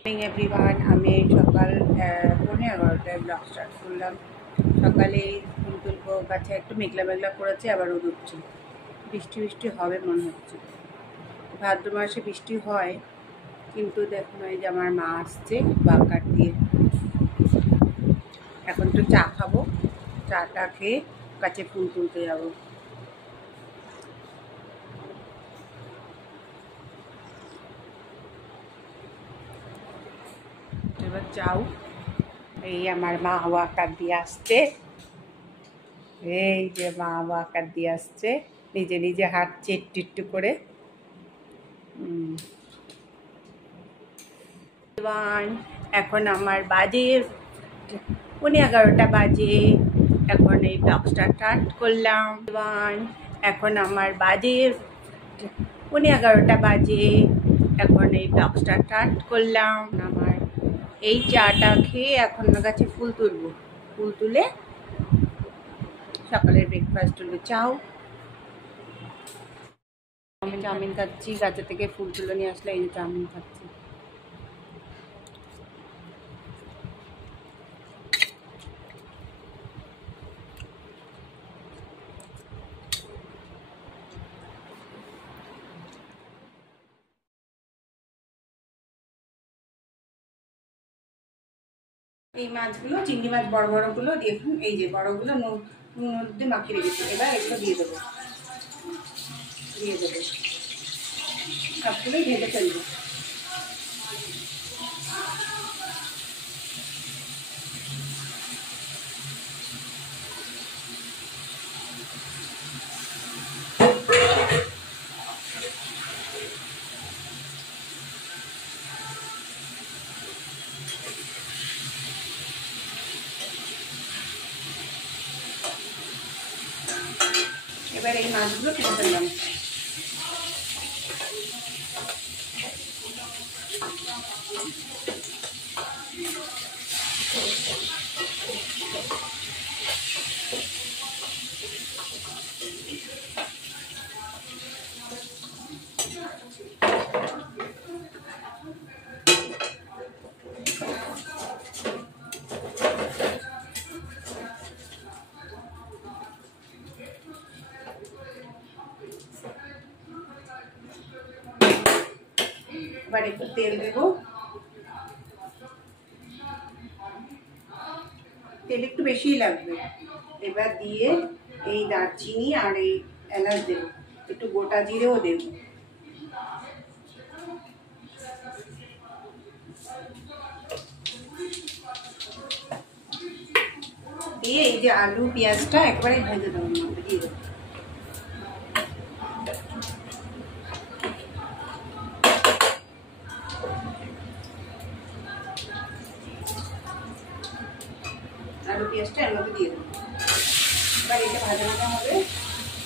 Morning everyone, আমি সকাল 11:15টায় blog start করলাম। সকালে ফুল তুলবো, গাছে একটু মেঘলা মেঘলা করেছে, আবার রোদ উঠছে, বৃষ্টি বৃষ্টি হবে মনে হচ্ছে। ভাদ্র মাসে বৃষ্টি হয়, কিন্তু দেখুন এই যে আমার মা আসছে বাঁকার দিয়ে। এখন একটু চা খাবো, চাটা খেয়ে গাছে ফুল তুলতে যাবো। এবার যাও, এই আমার মা ওয়াকার দিয়ে আসছে, এই যে মা ওয়াকার দিয়ে আসছে, নিজে নিজে হাঁটছে একটু একটু করে। এখন আমার বাজে 11:30 বাজে। এখন এই ব্লগ স্টার্ট করলাম। এখন আমার বাজে 11:30 বাজে। এখন এই ব্লগ স্টার্ট করলাম। আমার এই চাটা খেয়ে এখন গাছে ফুল তুলবো, ফুল তুলে সকালের ব্রেকফাস্ট হলো চাও। আমি চাউমিন খাচ্ছি, গাছে থেকে ফুল তুলে নিয়ে আসলে এই যে চাউমিন খাচ্ছি। এই মাছগুলো চিংড়ি মাছ বড় বড়গুলো দেখুন, এই যে বড়গুলো নুন দিয়ে মাখিয়ে রেখেছি। এবার এগুলো দিয়ে দেবো, সবগুলোই ভেজে ফেলবো। এবার এই মাছগুলো কেটে ফেললাম। এবার একটু তেল দেবো, তেল একটু বেশিই লাগবে। এবার দিয়ে এই দারচিনি আর এই এলাচ দেবো, একটু গোটা জিরেও দেবো। দিয়ে এই যে আলু পেঁয়াজটা একবারে ভেজে দেবো, দিয়ে দেবো। আলু পেঁয়াজটা এর মধ্যে দিয়ে দেবো। এবার এটা ভাজা ভাজা হবে,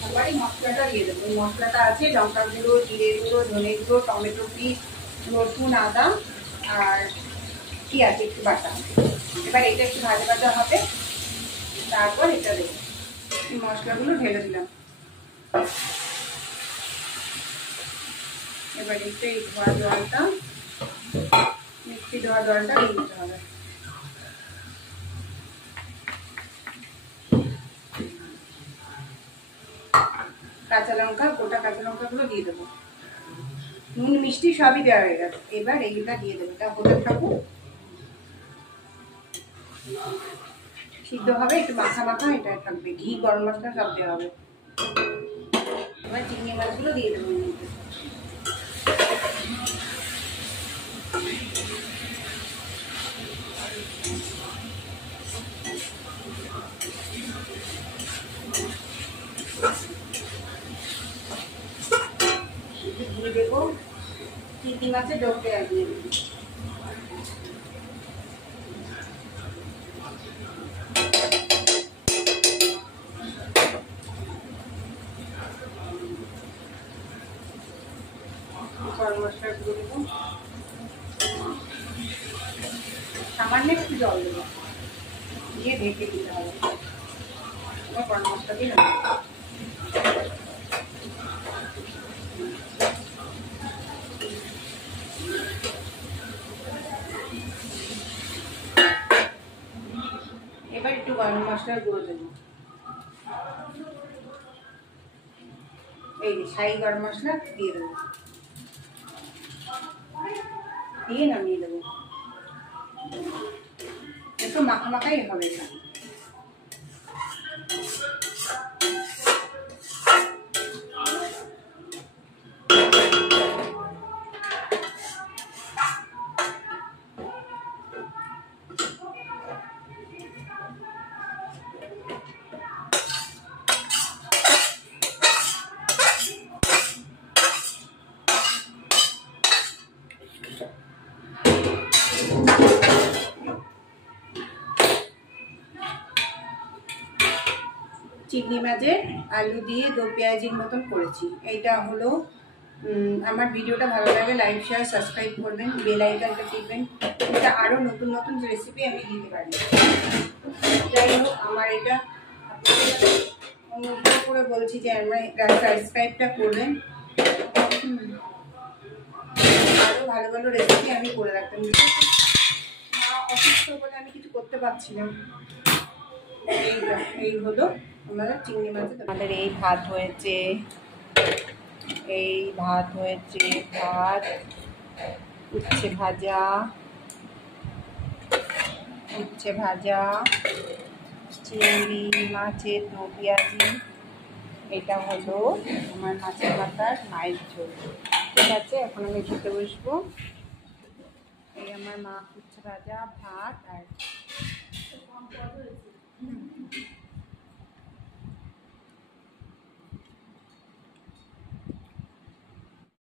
এবার এই মশলাটা দিয়ে দেবো। এই মশলাটা আছে লঙ্কা গুঁড়ো, জিরে গুঁড়ো, ধনে গুঁড়ো, টমেটো পিস, রসুন, আদা আর পেঁয়াজ একটু বাটা। এবার এটা একটু ভাজা ভাজা হবে, তারপর এটা দেবো। এই মশলাগুলো ঢেলে দিলাম। এবার একটু এই ধোয়া জলটা, মিষ্টি ধোয়া জলটা দিয়ে দিতে হবে। কাঁচা লঙ্কা, গোটা কাঁচা লঙ্কাগুলো দিয়ে দেবো। নুন মিষ্টি সবই দেওয়া হয়ে গেছে। এবার এইগুলা দিয়ে দেবো, এটা হতে থাকুক, সিদ্ধ হবে, একটু মাখা মাখা এটা থাকবে। ঘি, গরম মশলা সব দেওয়া হবে। এবার চিংড়ি মাছগুলো দিয়ে দেবো। দিয়ে দেবো চিংড়ি মাছের ডোকে দিয়ে দেবো। গরম মশলা গুঁড়ো দেবো, সামান্য একটু জল দেবো, দিয়ে ঢেকে দিতে হবে। এবার গরম মশলা দিয়ে দেবো। গরম মশলার গুঁড়ো দেবো, এই যে শাহি গরম মশলা দিয়ে দেবো, দিয়ে নামিয়ে দেবো। একটু মাখা মাখাই হবে এটা। চিংড়ি মাছের আলু দিয়ে দো পেঁয়াজির মতন করেছি। এইটা হলো আমার ভিডিওটা ভালো লাগে লাইক শেয়ার সাবস্ক্রাইব করবেন, বেল আইকনটা টিপবেন, এটা আরও নতুন নতুন রেসিপি আমি দিতে পারি। যাই হোক, আমার এটা অনুগ্রহ করে বলছি যে আমার সাবস্ক্রাইবটা করবেন, আরও ভালো ভালো রেসিপি আমি করে রাখতাম। মা অসুস্থ বলে আমি কিছু করতে পারছি না। এই হলো আমাদের চিংড়ি মাছের। আমাদের এই ভাত হয়েছে, ভাত উচ্ছে ভাজা, চিংড়ি মাছের দো পেঁয়াজি, এটা হলো আমার মাছের মাথার মায়ের ঝোল। ঠিক আছে, এখন আমি খেতে বসবো। এই আমার মা উচ্ছে ভাজা, ভাত আর